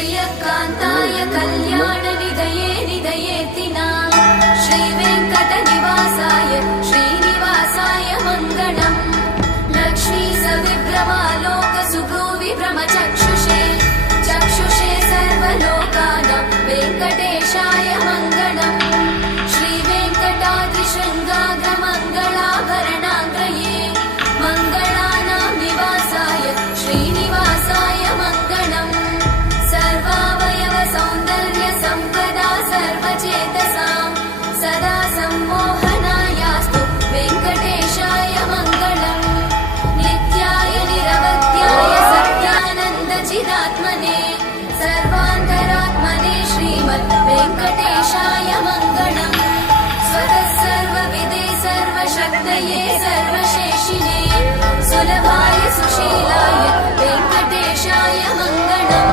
श्रियकान्ताय कल्याणनिधये निधयेतिनाम् श्रीवेङ्कटनिवासाय श्रीनिवासाय मङ्गलम् लक्ष्मी सविभ्रमालोकसुभ्रूविभ्रमचक्षुषे चक्षुषे सर्वलोकानां वेङ्कटेशाय मङ्गलम् श्रीवेङ्कटाद्रिशृङ्गाग्रमङ्गलाभरणाङ्गये मङ्गलानां निवासाय श्रीनिवासाय मङ्गलम् सर्वावयव सौन्दर्य सम्पदा सर्वचेतसां सदा सम्मोहनायास्तु वेङ्कटेशाय मङ्गलम् नित्याय निरवध्याय सत्यानन्दचिदात्मने सर्वान्तरात्मने श्रीमद् वेङ्कटेशाय